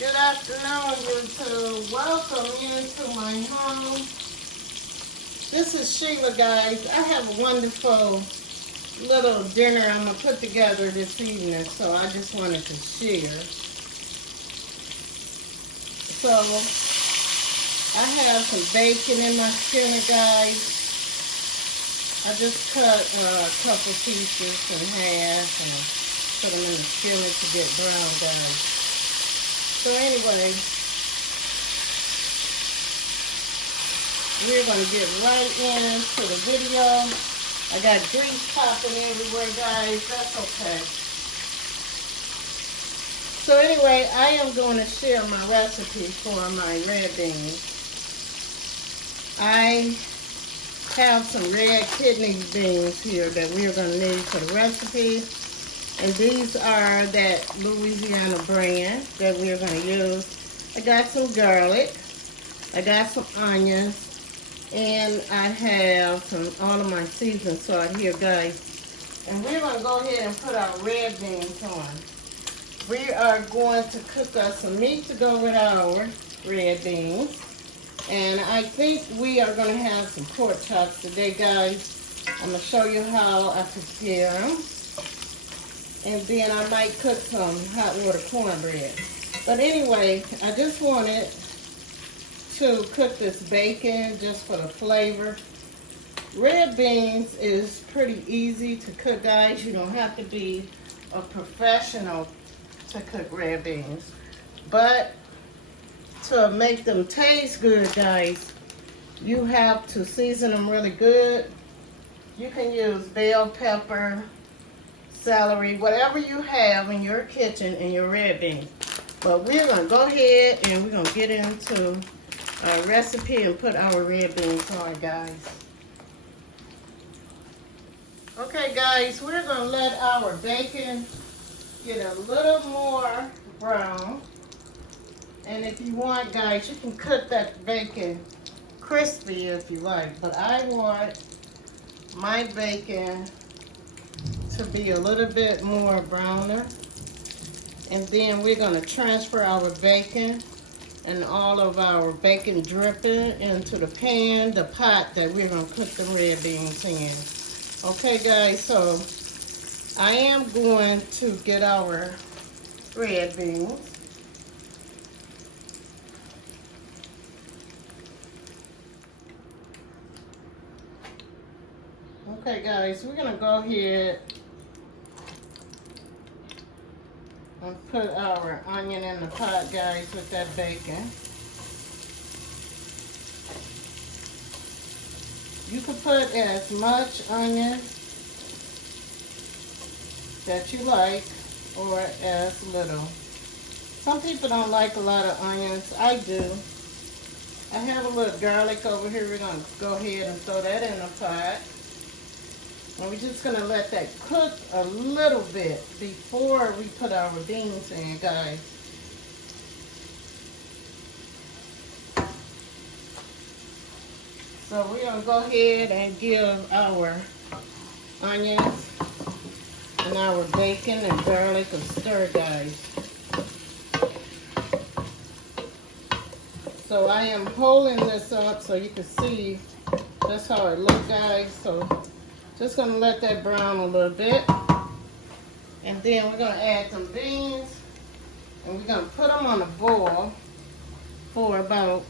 Good afternoon, YouTube. Welcome into my home. This is Sheila, guys. I have a wonderful little dinner I'm going to put together this evening, so I just wanted to share. So, I have some bacon in my skillet, guys. I just cut a couple pieces in half and put them in the skillet to get brown, guys. So anyway, we're going to get right into the video. I got grease popping everywhere, guys. That's okay. So anyway, I am going to share my recipe for my red beans. I have some red kidney beans here that we're going to need for the recipe. And these are that Louisiana brand that we're going to use. I got some garlic. I got some onions. And I have all of my seasoned salt here, guys. And we're going to go ahead and put our red beans on. We are going to cook us some meat to go with our red beans. And I think we are going to have some pork chops today, guys. I'm going to show you how I prepare them. And then I might cook some hot water cornbread. But anyway, I just wanted to cook this bacon just for the flavor. Red beans is pretty easy to cook, guys. You don't have to be a professional to cook red beans. But to make them taste good, guys, you have to season them really good. You can use bell pepper, celery, whatever you have in your kitchen in your red beans. But we're going to go ahead and we're going to get into our recipe and put our red beans on, guys. Okay, guys, we're going to let our bacon get a little more brown. And if you want, guys, you can cook that bacon crispy if you like. But I want my bacon to be a little bit more browner. And then we're going to transfer our bacon and all of our bacon dripping into the pan, the pot that we're going to cook the red beans in. Okay, guys, so I am going to get our red beans. Okay, guys, we're going to go ahead and put our onion in the pot, guys, with that bacon. You can put as much onion that you like or as little. Some people don't like a lot of onions. I do. I have a little garlic over here. We're going to go ahead and throw that in the pot. And we're just going to let that cook a little bit before we put our beans in, guys. So we're going to go ahead and give our onions and our bacon and garlic a stir, guys. So I am holding this up so you can see just how it looks, guys. So just going to let that brown a little bit. And then we're going to add some beans. And we're going to put them on a boil for about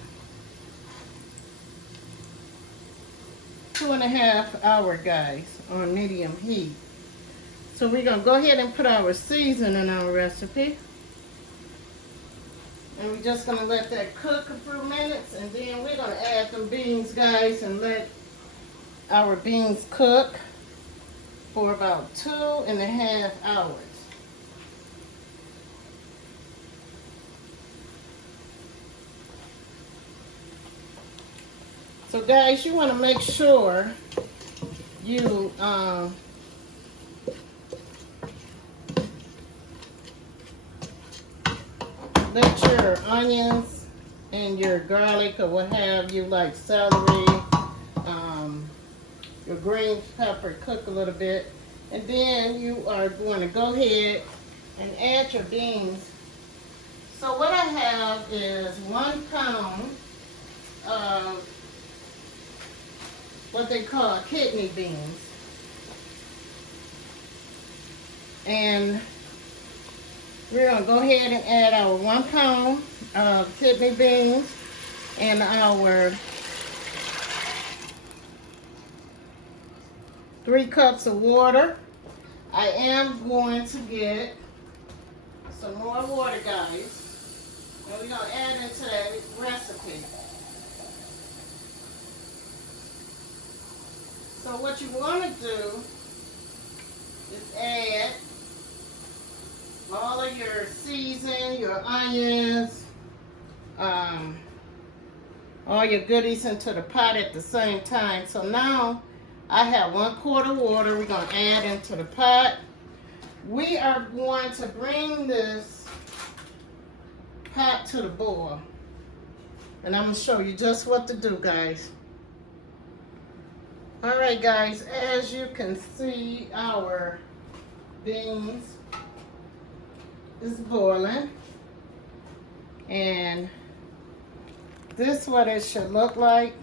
2.5 hours, guys, on medium heat. So we're going to go ahead and put our seasoning in our recipe. And we're just going to let that cook a few minutes. And then we're going to add some beans, guys, and let our beans cook for about 2.5 hours. So guys, you want to make sure you let your onions and your garlic or what have you, like celery, your green pepper, cook a little bit. And then you are going to go ahead and add your beans So what I have is 1 pound of what they call kidney beans. And we're going to go ahead and add our 1 pound of kidney beans and our 3 cups of water. I am going to get some more water, guys. And we're going to add into that recipe. So what you want to do is add all of your season, your onions, all your goodies into the pot at the same time. So now I have 1 quart of water we're going to add into the pot. We are going to bring this pot to the boil. And I'm going to show you just what to do, guys. Alright guys, as you can see, our beans is boiling. And this is what it should look like.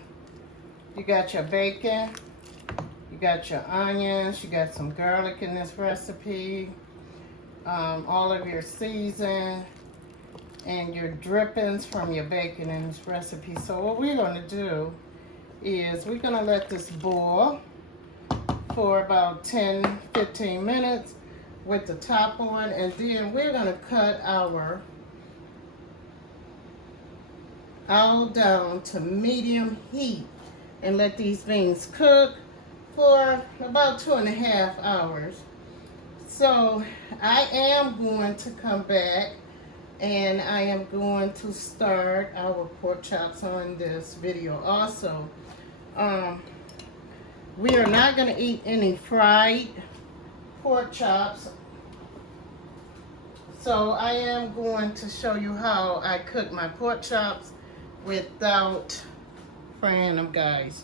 You got your bacon. You got your onions, you got some garlic in this recipe, all of your season, and your drippings from your bacon in this recipe. So what we're going to do is we're going to let this boil for about 10-15 minutes with the top on, and then we're going to cut our all down to medium heat and let these beans cook for about 2.5 hours. So I am going to come back and I am going to start our pork chops on this video also. We are not going to eat any fried pork chops. So I am going to show you how I cook my pork chops without frying them, guys.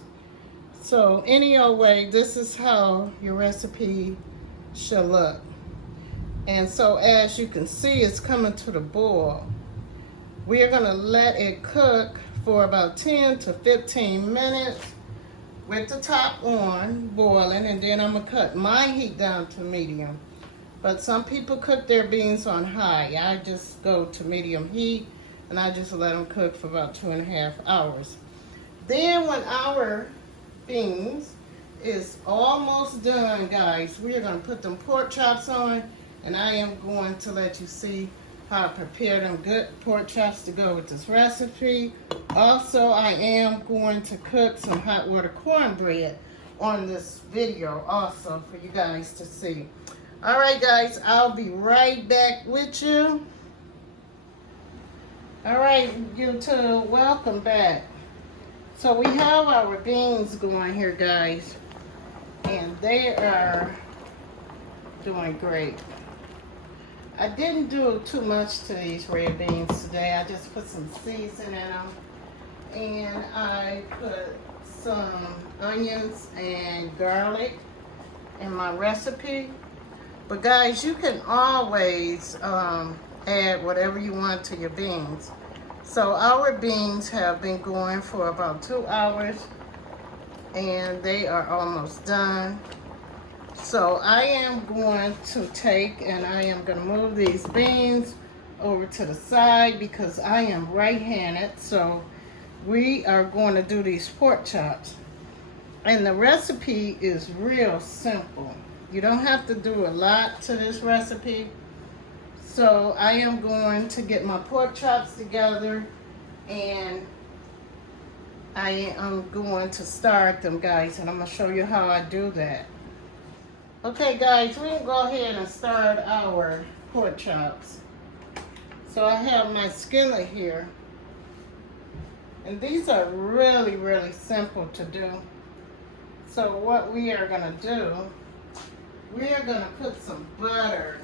So any old way, this is how your recipe should look. And so as you can see, it's coming to the boil. We are going to let it cook for about 10 to 15 minutes with the top on, boiling, and then I'm going to cut my heat down to medium. But some people cook their beans on high. I just go to medium heat, and I just let them cook for about 2.5 hours. Then when our beans is almost done, guys, we are going to put them pork chops on, and I am going to let you see how I prepare them good pork chops to go with this recipe. Also, I am going to cook some hot water cornbread on this video also for you guys to see. All right, guys, I'll be right back with you. All right, YouTube, welcome back. So we have our beans going here, guys, and they are doing great. I didn't do too much to these red beans today. I just put some seasoning in them, and I put some onions and garlic in my recipe. But guys, you can always add whatever you want to your beans. So our beans have been going for about 2 hours and they are almost done. So I am going to take and I am going to move these beans over to the side because I am right-handed. So we are going to do these pork chops. And the recipe is real simple. You don't have to do a lot to this recipe. So I am going to get my pork chops together and I am going to start them, guys, and I'm going to show you how I do that. Okay, guys, we can go ahead and start our pork chops. So I have my skillet here, and these are really, really simple to do. So what we are going to do, we are going to put some butter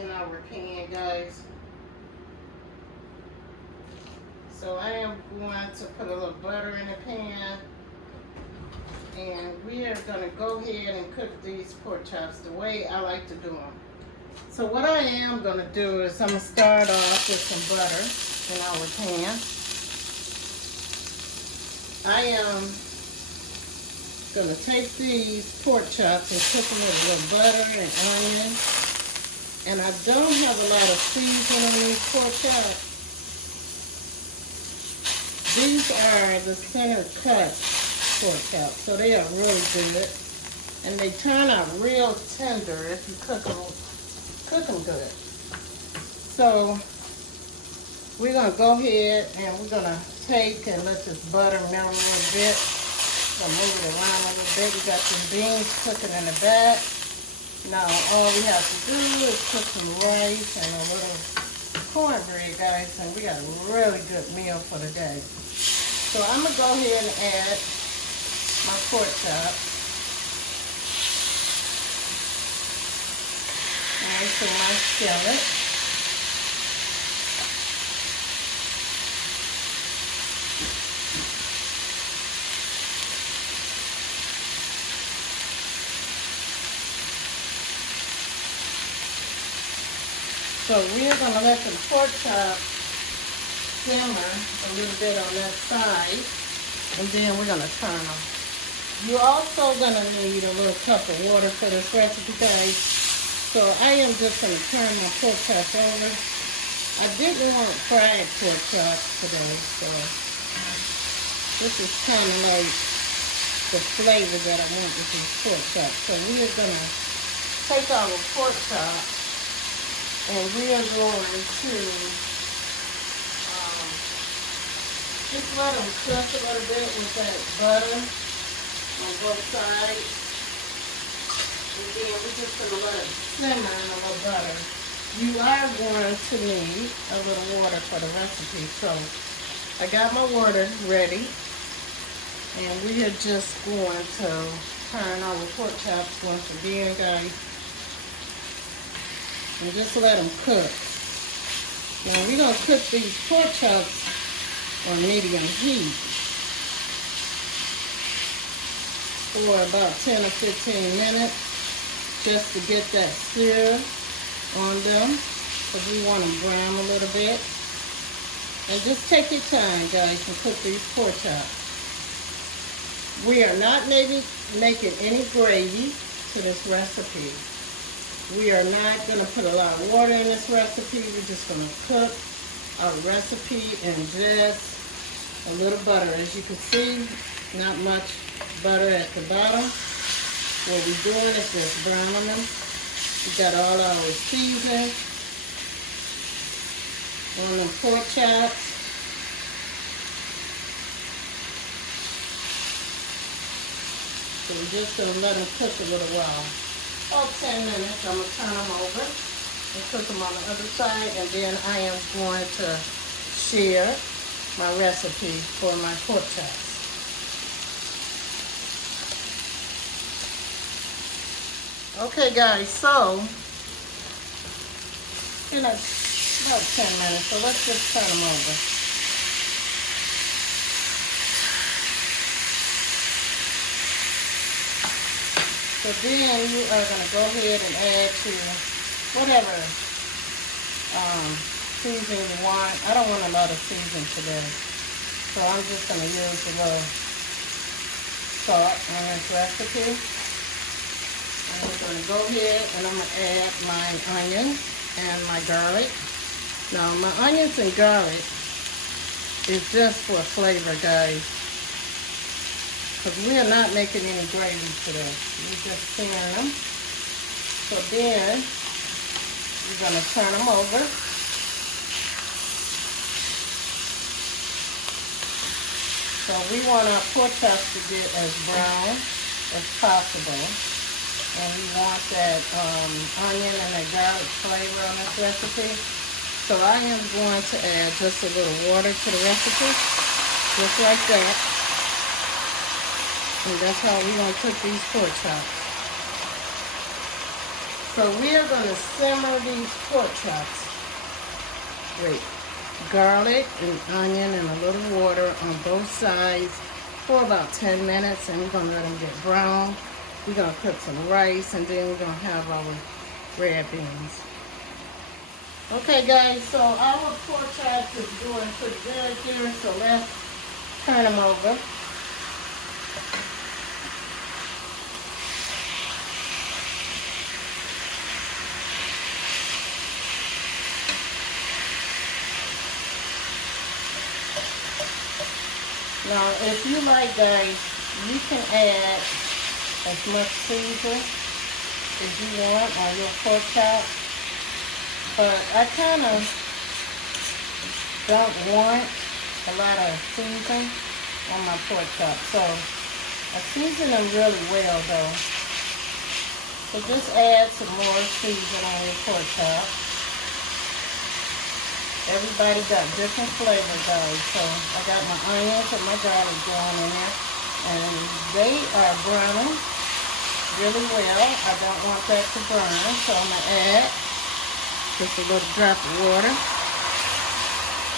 in our pan, guys. So I am going to put a little butter in the pan, and we are going to go ahead and cook these pork chops the way I like to do them. So what I am going to do is I'm going to start off with some butter in our pan. I am going to take these pork chops and cook them with a little butter and onion. And I don't have a lot of seasoning on these pork chops. These are the center cut pork chops, so they are really good. And they turn out real tender if you cook them good. So we're going to go ahead and we're going to take and let this butter melt a little bit. I'm going to move it around a little bit. We got some beans cooking in the back. Now all we have to do is cook some rice and a little cornbread, guys, and we got a really good meal for the day. So I'm going to go ahead and add my pork chops into my skillet. So we're going to let the pork chop simmer a little bit on that side, and then we're going to turn them. You're also going to need a little cup of water for this recipe, guys. So I am just going to turn my pork chops over. I didn't want fried pork chops today, so this is kind of like the flavor that I want with these pork chops. So we are going to take our pork chops and we are going to just let them cook a little bit with that butter on both sides. And then we're just going to let it simmer in a little butter. You are going to need a little water for the recipe. So I got my water ready. And we are just going to turn our pork chops once again, guys. And just let them cook. Now we're going to cook these pork chops on medium heat for about 10 or 15 minutes just to get that sear on them, because we want them brown a little bit. And just take your time, guys, and cook these pork chops. We are not making any gravy to this recipe. We are not going to put a lot of water in this recipe. We're just going to cook our recipe in just a little butter. As you can see, not much butter at the bottom. What we're doing is just browning them. We got all our seasoning on the pork chops. So we're just going to let them cook a little while. About 10 minutes, I'm going to turn them over and cook them on the other side, and then I am going to share my recipe for my pork chops. Okay guys, so in about 10 minutes, so let's just turn them over. So then you are going to go ahead and add to whatever seasoning you want. I don't want a lot of seasoning today, so I'm just going to use a little salt on this recipe. I'm going to go ahead and I'm going to add my onions and my garlic. Now my onions and garlic is just for flavor, guys, because we are not making any gravy today. We're just searing them. So then we're going to turn them over. So we want our pork chops to get as brown as possible. And we want that onion and that garlic flavor on this recipe. So I am going to add just a little water to the recipe, just like that. And that's how we're going to cook these pork chops. So we are going to simmer these pork chops with garlic and onion and a little water on both sides for about 10 minutes. And we're going to let them get brown. We're going to cook some rice, and then we're going to have our red beans. Okay guys, so our pork chops is doing pretty good here, so let's turn them over. Now, if you like, guys, you can add as much season as you want on your pork chop. But I kind of don't want a lot of season on my pork chop. So I season them really well, though. So just add some more season on your pork chop. Everybody got different flavors, guys. So I got my onions and my garlic going in there. And they are browning really well. I don't want that to burn. So I'm going to add just a little drop of water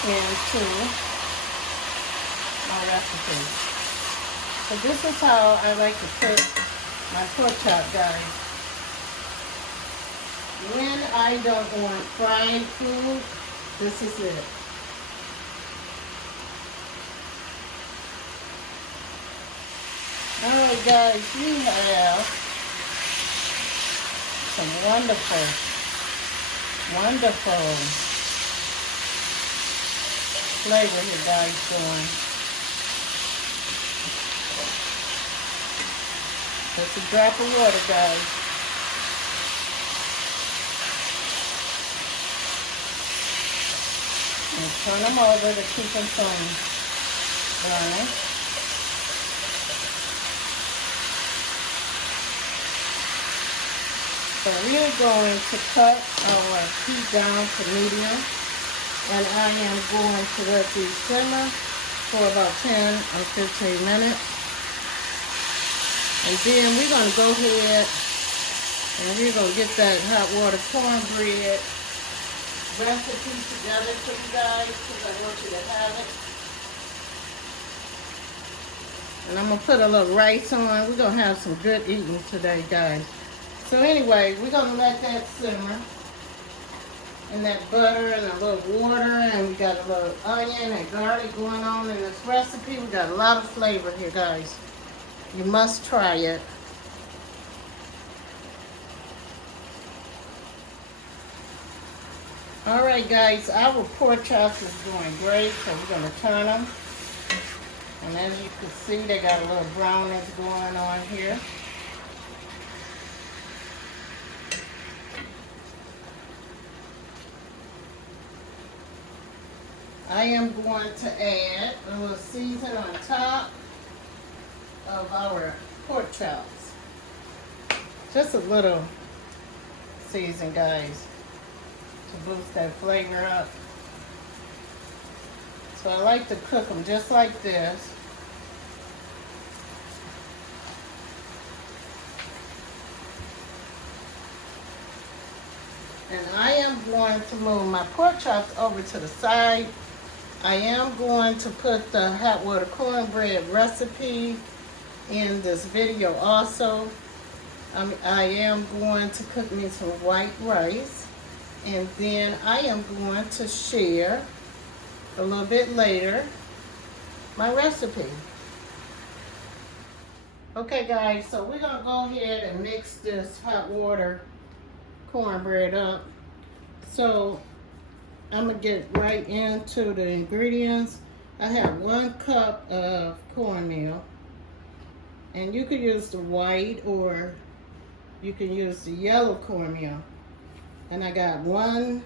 into my recipe. So this is how I like to cook my pork chop, guys. When I don't want fried food, this is it. Alright guys, we have some wonderful flavor here, guys, going. Just a drop of water, guys. And turn them over to keep them from burning. So we're going to cut our heat down to medium. And I am going to let these simmer for about 10 or 15 minutes. And then we're going to go ahead and we're going to get that hot water cornbread recipe together for you guys because I want you to have it. And I'm going to put a little rice on. We're going to have some good eating today, guys. So anyway, we're going to let that simmer. And that butter and a little water. And we got a little onion and garlic going on in this recipe. We got a lot of flavor here, guys. You must try it. Alright guys, our pork chops is doing great, so we're going to turn them. And as you can see, they got a little brownness going on here. I am going to add a little season on top of our pork chops. Just a little season, guys, to boost that flavor up. So I like to cook them just like this. And I am going to move my pork chops over to the side. I am going to put the hot water cornbread recipe in this video also. I am going to cook me some white rice. And then I am going to share a little bit later my recipe. Okay guys, so we're going to go ahead and mix this hot water cornbread up. So I'm going to get right into the ingredients. I have 1 cup of cornmeal. And you could use the white or you can use the yellow cornmeal. And I got 1/3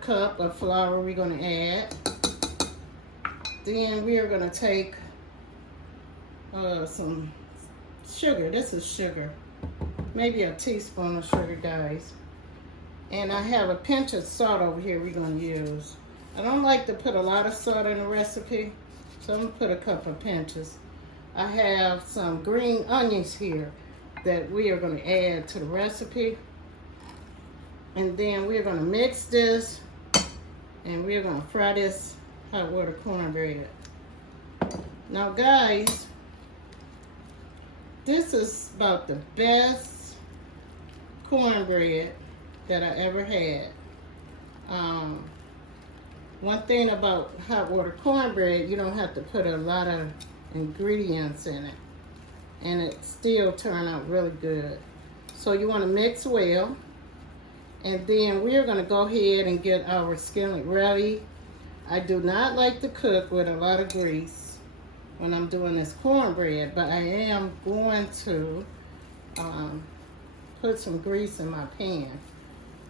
cup of flour we're going to add. Then we are going to take some sugar. This is sugar. Maybe a teaspoon of sugar, guys. And I have a pinch of salt over here we're going to use. I don't like to put a lot of salt in a recipe, so I'm going to put a couple of pinches. I have some green onions here that we are going to add to the recipe. And then we're going to mix this and we're going to fry this hot water cornbread. Now guys, this is about the best cornbread that I ever had. One thing about hot water cornbread, you don't have to put a lot of ingredients in it, and it still turn out really good. So you want to mix well, and then we're going to go ahead and get our skillet ready. I do not like to cook with a lot of grease when I'm doing this cornbread, but I am going to put some grease in my pan.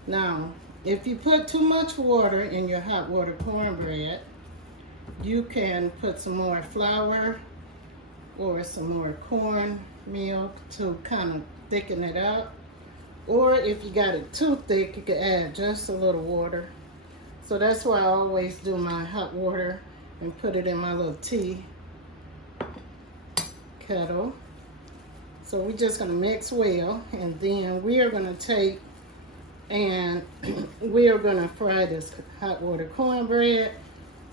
Now, if you put too much water in your hot water cornbread, you can put some more flour or some more corn milk to kind of thicken it up. Or if you got it too thick, you can add just a little water. So that's why I always do my hot water and put it in my little tea kettle. So we're just gonna mix well, and then we are gonna take and we are gonna fry this hot water cornbread.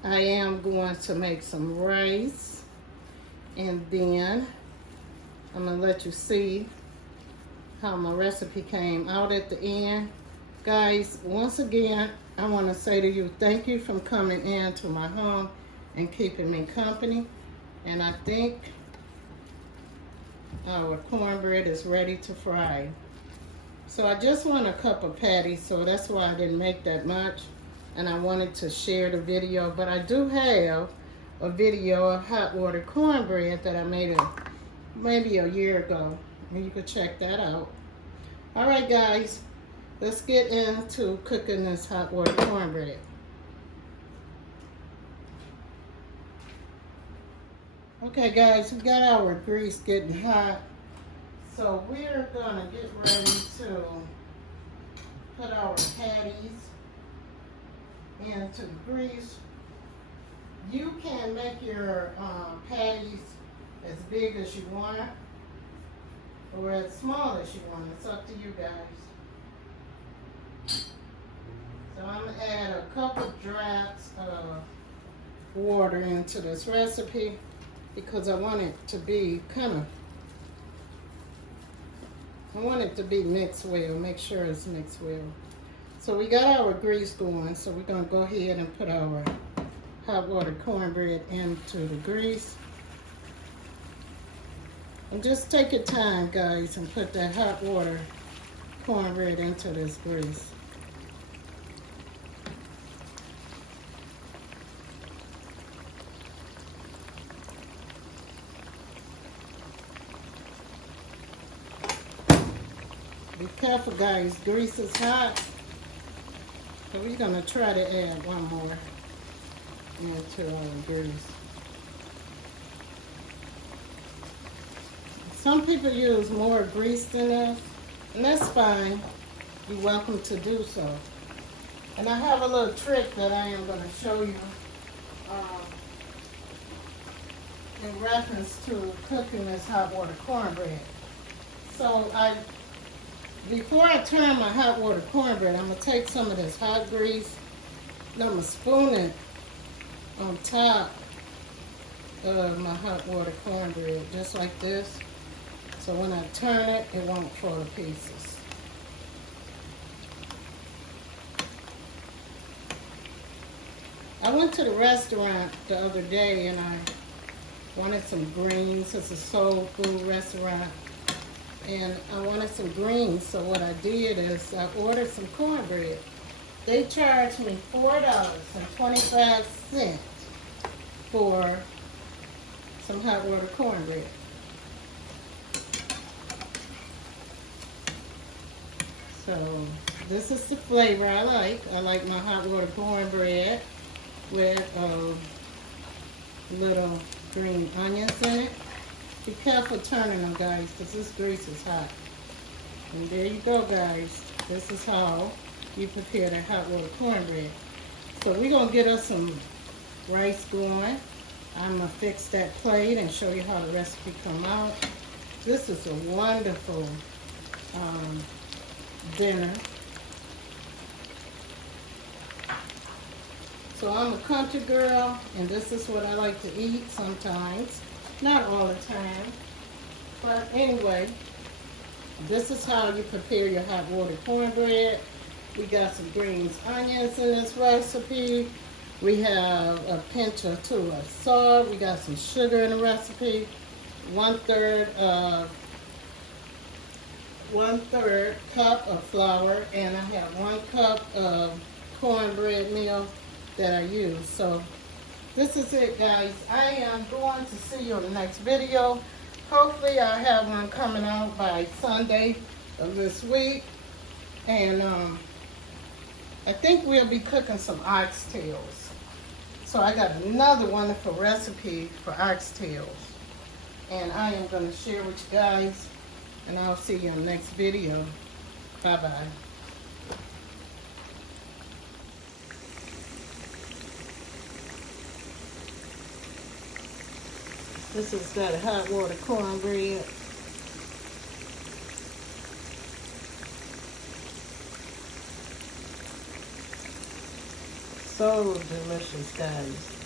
I am going to make some rice, and then I'm gonna let you see how my recipe came out at the end. Guys, once again, I want to say to you, thank you for coming into my home and keeping me company. And I think our cornbread is ready to fry. So I just want a cup of patties, so that's why I didn't make that much, and I wanted to share the video. But I do have a video of hot water cornbread that I made maybe a year ago, and you can check that out. All right, guys, let's get into cooking this hot water cornbread. Okay, guys, we got our grease getting hot. So we're gonna get ready to put our patties into the grease. You can make your patties as big as you want or as small as you want. It's up to you guys. So I'm gonna add a couple drops of water into this recipe because I want it to be mixed well. Make sure it's mixed well. So we got our grease going, so we're gonna go ahead and put our hot water cornbread into the grease. And just take your time, guys, and put that hot water cornbread into this grease. Be careful, guys, grease is hot. So we're gonna try to add one more into our grease. Some people use more grease than us, and that's fine. You're welcome to do so. And I have a little trick that I am gonna show you in reference to cooking this hot water cornbread. So before I turn my hot water cornbread, I'm going to take some of this hot grease and I'm going to spoon it on top of my hot water cornbread, just like this. So when I turn it, it won't fall to pieces. I went to the restaurant the other day and I wanted some greens. It's a soul food restaurant. And I wanted some greens, so what I did is I ordered some cornbread. They charged me $4.25 for some hot water cornbread. So this is the flavor I like. I like my hot water cornbread with little green onions in it. Be careful turning them, guys, because this grease is hot. And there you go, guys. This is how you prepare the hot water cornbread. So we're going to get us some rice going. I'm going to fix that plate and show you how the recipe come out. This is a wonderful dinner. So I'm a country girl, and this is what I like to eat sometimes. Not all the time. But anyway, This is how you prepare your hot water cornbread. We got some greens, onions in this recipe. We have a pinch or two of salt. We got some sugar in the recipe. One third cup of flour, and I have 1 cup of cornbread meal that I use. So this is it, guys. I am going to see you in the next video. Hopefully I'll have one coming out by Sunday of this week. And I think we'll be cooking some oxtails. So I got another wonderful recipe for oxtails. And I am going to share with you guys. And I'll see you in the next video. Bye-bye. This is that hot water cornbread. So delicious, guys.